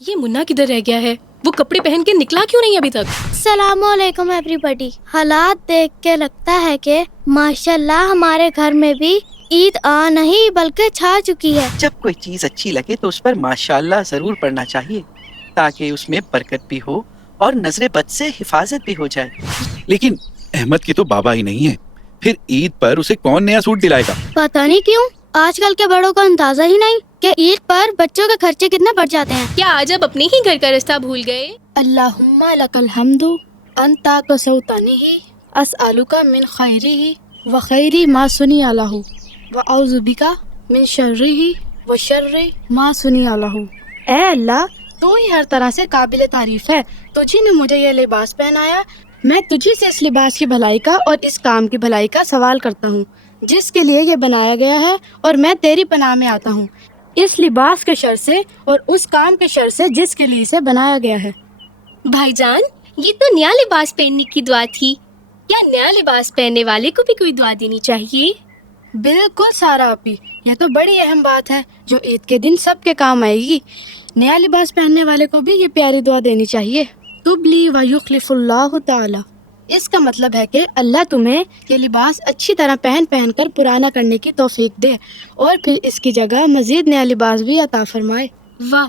یہ منا کدھر رہ گیا ہے؟ وہ کپڑے پہن کے نکلا کیوں نہیں ابھی تک؟ السلام علیکم ایوری بڈی. حالات دیکھ کے لگتا ہے کہ ماشاءاللہ ہمارے گھر میں بھی عید نہیں بلکہ چھا چکی ہے. جب کوئی چیز اچھی لگے تو اس پر ماشاءاللہ ضرور پڑھنا چاہیے تاکہ اس میں برکت بھی ہو اور نظر بد سے حفاظت بھی ہو جائے. لیکن احمد کی تو بابا ہی نہیں ہے، پھر عید پر اسے کون نیا سوٹ دلائے گا؟ پتہ نہیں کیوں آج کل کے بڑوں کو اندازہ ہی نہیں کہ عید پر بچوں کے خرچے کتنے بڑھ جاتے ہیں. کیا آج اب اپنے ہی گھر کا رستہ بھول گئے؟ اللہم لک الحمد انتا کسوتنی اسألک من خیری و خیری ما سنی لہ و اعوذ بک من شرہ و شر ما سنی لہ. اے اللہ، تو ہی ہر طرح سے قابل تعریف ہے. تجھی نے مجھے یہ لباس پہنایا، میں تجھی سے اس لباس کی بھلائی کا اور اس کام کی بھلائی کا سوال کرتا ہوں جس کے لیے یہ بنایا گیا ہے، اور میں تیری پناہ میں آتا ہوں اس لباس کے شر سے اور اس کام کے شر سے جس کے لیے اسے بنایا گیا ہے. بھائی جان، یہ تو نیا لباس پہننے کی دعا تھی. کیا نیا لباس پہننے والے کو بھی کوئی دعا دینی چاہیے؟ بالکل سارا اپی، یہ تو بڑی اہم بات ہے جو عید کے دن سب کے کام آئے گی. نیا لباس پہننے والے کو بھی یہ پیاری دعا دینی چاہیے، تبلی و یخلف اللہ تعالی. اس کا مطلب ہے کہ اللہ تمہیں یہ لباس اچھی طرح پہن کر پرانا کرنے کی توفیق دے اور پھر اس کی جگہ مزید نیا لباس بھی عطا فرمائے. واہ،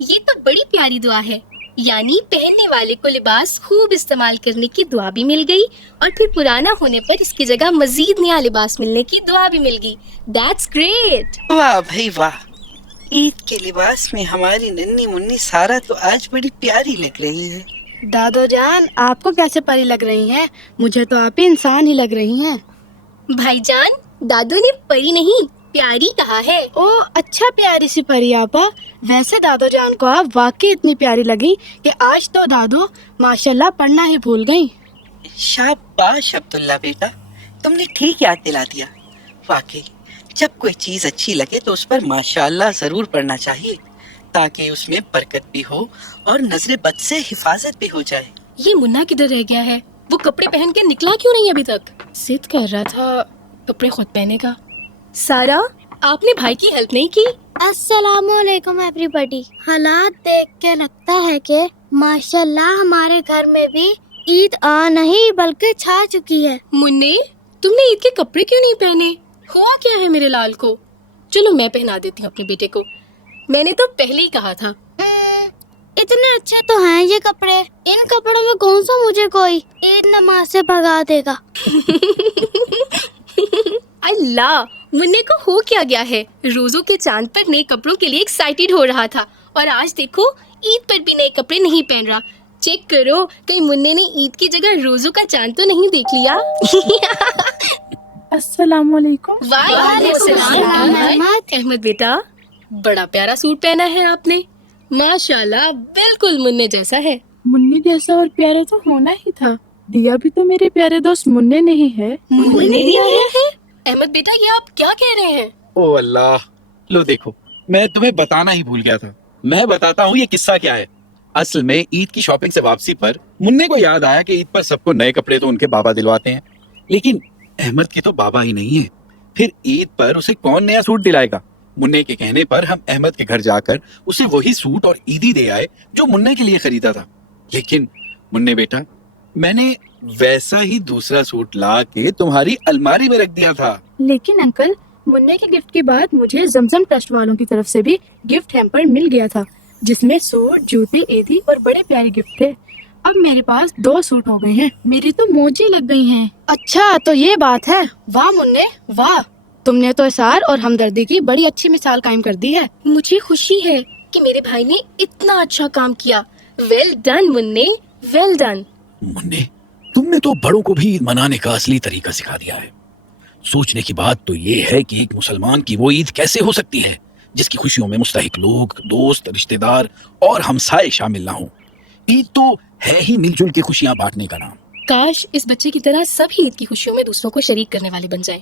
یہ تو بڑی پیاری دعا ہے. یعنی پہننے والے کو لباس خوب استعمال کرنے کی دعا بھی مل گئی اور پھر پرانا ہونے پر اس کی جگہ مزید نیا لباس ملنے کی دعا بھی مل گئی. That's great. واہ بھائی واہ، عید کے لباس میں ہماری ننھی منی سارا تو آج بڑی پیاری لگ رہی ہے. دادو جان، آپ کو کیسے پری لگ رہی ہیں؟ مجھے تو آپ ہی انسان ہی لگ رہی ہیں. بھائی جان، دادو نے پری نہیں پیاری کہا ہے. او اچھا، پیاری سی پری آپا. ویسے دادو جان کو آپ واقعی اتنی پیاری لگی کہ آج تو دادو ماشاءاللہ پڑھنا ہی بھول گئیں. شاباش عبداللہ بیٹا، تم نے ٹھیک یاد دلا دیا. واقعی جب کوئی چیز اچھی لگے تو اس پر ماشاءاللہ ضرور پڑھنا چاہیے تاکہ اس میں برکت بھی ہو اور نظر بد سے حفاظت بھی ہو جائے. یہ منا کدھر رہ گیا ہے؟ وہ کپڑے پہن کے نکلا کیوں نہیں ابھی تک؟ ضد کر رہا تھا کپڑے خود پہنے کا. سارا، آپ نے بھائی کی ہیلپ نہیں کی؟ السلام علیکم ایوری بڈی. حالات دیکھ کے لگتا ہے کہ ماشاءاللہ ہمارے گھر میں بھی عید نہیں بلکہ چھا چکی ہے. منی، تم نے عید کے کپڑے کیوں نہیں پہنے؟ ہوا کیا ہے میرے لال کو؟ چلو میں پہنا دیتی ہوں اپنے بیٹے کو. میں نے تو پہلے ہی کہا تھا. اتنے اچھے تو ہیں یہ کپڑے، ان کپڑوں میں کون سا مجھے کوئی عید نماز سے بھگا دے گا. اللہ، منی کو ہو کیا گیا ہے؟ روزوں کے چاند پر نئے کپڑوں کے لیے ایکسائٹیڈ ہو رہا تھا اور آج دیکھو عید پر بھی نئے کپڑے نہیں پہن رہا. چیک کرو کہیں منی نے عید کی جگہ روزوں کا چاند تو نہیں دیکھ لیا. السلام علیکم. وعلیکم السلام. احمد بیٹا، بڑا پیارا سوٹ پہنا ہے آپ نے. ماشاءاللہ بالکل منی جیسا ہے. منی جیسا اور پیارے تو ہونا ہی تھا. دیا بھی تو میرے پیارے دوست منی نہیں ہے. منی نہیں آیا ہے؟ احمد بیٹا، یہ آپ کیا کہہ رہے ہیں؟ او اللہ، لو دیکھو، میں تمہیں بتانا ہی بھول گیا تھا. میں بتاتا ہوں یہ قصہ کیا ہے. اصل میں عید کی شاپنگ سے واپسی پر منی کو یاد آیا کہ عید پر سب کو نئے کپڑے تو ان کے بابا دلواتے ہیں، لیکن احمد کی تو بابا ہی نہیں ہے، پھر عید پر اسے کون نیا سوٹ دلائے گا. منی کے کہنے پر ہم احمد کے گھر جا کر اسے وہی سوٹ اور عیدی دے آئے جو منی کے لیے خریدا تھا. لیکن منی بیٹا، میں نے ویسا ہی دوسرا سوٹ لا کے تمہاری الماری میں رکھ دیا تھا. لیکن انکل، منی کے گفٹ کے بعد مجھے زمزم ٹرسٹ والوں کی طرف سے بھی گفٹ ہیمپر مل گیا تھا جس میں سوٹ، جوتے، عیدی اور بڑے پیارے گفٹ تھے. اب میرے پاس 2 سوٹ ہو گئے ہیں. میری تو موجیں لگ گئی ہیں. اچھا تو یہ بات ہے. واہ منی واہ، تم نے تو اثار اور ہمدردی کی بڑی اچھی مثال قائم کر دی ہے. مجھے خوشی ہے کہ میرے بھائی نے اتنا اچھا کام کیا. ویل ڈن منی، ویل ڈن. منی، تم نے تو بڑوں کو بھی عید منانے کا اصلی طریقہ سکھا دیا ہے. سوچنے کی بات تو یہ ہے کہ ایک مسلمان کی وہ عید کیسے ہو سکتی ہے جس کی خوشیوں میں مستحق لوگ، دوست، رشتہ دار اور ہمسائے شامل نہ ہوں. عید تو ہے ہی مل جل کے خوشیاں بانٹنے کا نام. کاش اس بچے کی طرح سب عید کی خوشیوں میں دوسروں کو شریک کرنے والے بن جائیں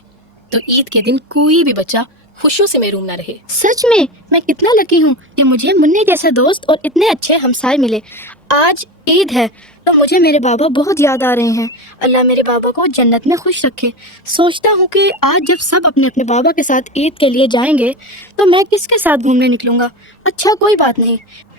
تو عید کے دن کوئی بھی بچہ خوشیوں سے محروم نہ رہے. سچ میں کتنا لکی ہوں کہ مجھے منی جیسے دوست اور اتنے اچھے ہمسائے ملے. آج عید ہے تو مجھے میرے بابا بہت یاد آ رہے ہیں. اللہ میرے بابا کو جنت میں خوش رکھے. سوچتا ہوں کہ آج جب سب اپنے اپنے بابا کے ساتھ عید کے لیے جائیں گے تو میں کس کے ساتھ گھومنے نکلوں گا. اچھا کوئی بات نہیں،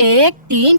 1, 3,